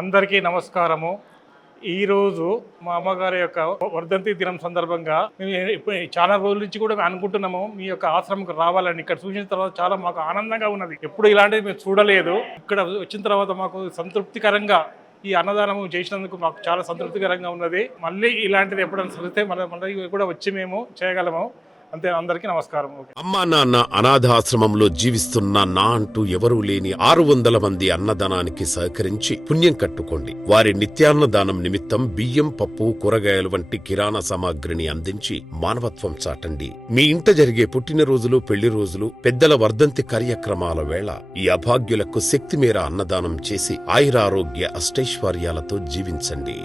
అందరికీ నమస్కారము. ఈరోజు మా అమ్మగారి యొక్క వర్ధంతి దినం సందర్భంగా మేము చాలా రోజుల నుంచి కూడా అనుకుంటున్నాము మీ యొక్క ఆశ్రమంకు రావాలని. ఇక్కడ చూసిన తర్వాత చాలా మాకు ఆనందంగా ఉన్నది. ఎప్పుడు ఇలాంటివి మేము చూడలేదు. ఇక్కడ వచ్చిన తర్వాత మాకు సంతృప్తికరంగా ఈ అన్నదానం చేసినందుకు మాకు చాలా సంతృప్తికరంగా ఉన్నది. మళ్ళీ ఇలాంటిది ఎప్పుడైనా చదివితే మళ్ళీ కూడా వచ్చి మేము చేయగలము. అంతే. అందరికీ నమస్కారం. అమ్మా నాన్న అనాథాశ్రమంలో జీవిస్తున్న నా అంటూ ఎవరూ లేని 600 మంది అన్నదానానికి సహకరించి పుణ్యం కట్టుకోండి. వారి నిత్యాన్నదానం నిమిత్తం బియ్యం, పప్పు, కూరగాయలు వంటి కిరాణా సామాగ్రిని అందించి మానవత్వం చాటండి. మీ ఇంట జరిగే పుట్టినరోజులు, పెళ్లి రోజులు, పెద్దల వర్ధంతి కార్యక్రమాల వేళ ఈ అభాగ్యులకు శక్తి మేర అన్నదానం చేసి ఆయురారోగ్య అష్టైశ్వర్యాలతో జీవించండి.